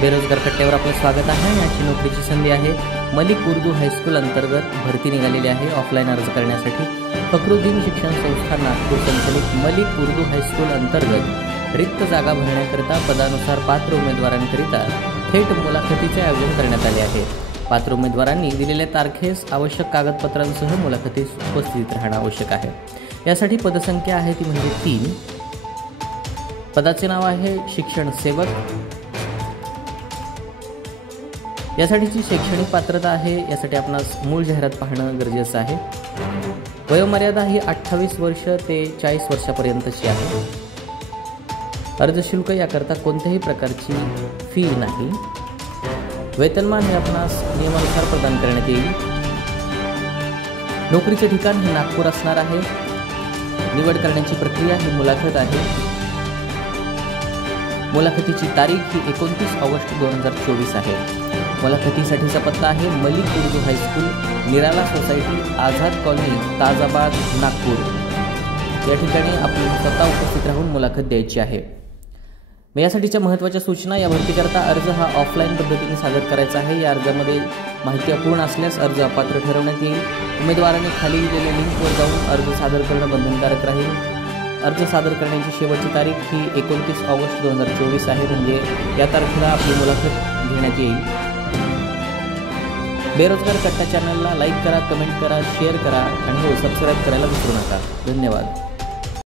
बेरोजगार कट्ट्यावर आपलं स्वागत आहे। याची नोकरीची संधी आहे। मलिक उर्दू हायस्कूल अंतर्गत भरती निघालेली आहे। ऑफलाईन अर्ज करण्यासाठी फखरुद्दीन शिक्षण संस्था नागपूर संचलित मलिक उर्दू हायस्कूल अंतर्गत रिक्त जागा भरण्याकरिता पदानुसार पात्र उमेदवारांकरिता थेट मुलाखतीचे आयोजन करण्यात आले आहे। पात्र उमेदवारांनी दिलेल्या तारखेस आवश्यक कागदपत्रांसह मुलाखतीस उपस्थित राहणे आवश्यक आहे। यासाठी पदसंख्या आहे ती म्हणजे 3। पदाचे नाव आहे शिक्षण सेवक। यासाठीची शैक्षणिक पात्रता आहे। यासाठी आपणास मूळ जाहिरात पाहणं गरजेचं आहे। वयोमर्यादा ही 28 वर्ष ते 40 वर्षापर्यंतची आहे। अर्ज शुल्क याकरता कोणत्याही प्रकारची फी नाही। वेतनमान हे आपणास नियमानुसार प्रदान करण्यात येईल। नोकरीचे ठिकाण हे नागपूर असणार आहे। निवड करण्याची प्रक्रिया ही मुलाखत आहे। मुलाखतीची तारीख ही 29 ऑगस्ट 2024 आहे। मुलाखतीसाठीचा पत्ता आहे मलिक उर्दू हायस्कूल, निराला सोसायटी, आझाद कॉलनी, ताजाबाद, नागपूर। या ठिकाणी आपण स्वतः उपस्थित राहून मुलाखत द्यायची आहे। यासाठीच्या महत्त्वाच्या सूचना, या भरतीकरता अर्ज हा ऑफलाईन पद्धतीने सादर करायचा आहे। या अर्जामध्ये माहिती अपूर्ण असल्यास अर्ज अपात्र ठरवण्यात येईल। उमेदवारांनी खाली दिलेल्या लिंकवर जाऊन अर्ज सादर करणं बंधनकारक राहील। अर्ज सादर करण्याची शेवटची तारीख ही 29 ऑगस्ट 2024 आहे। म्हणजे या तारखेला आपली मुलाखत घेण्यात येईल। बेरोजगार कट्टा चॅनलला लाईक करा, कमेंट करा, शेअर करा आणि सबस्क्राईब करायला विसरू नका। धन्यवाद।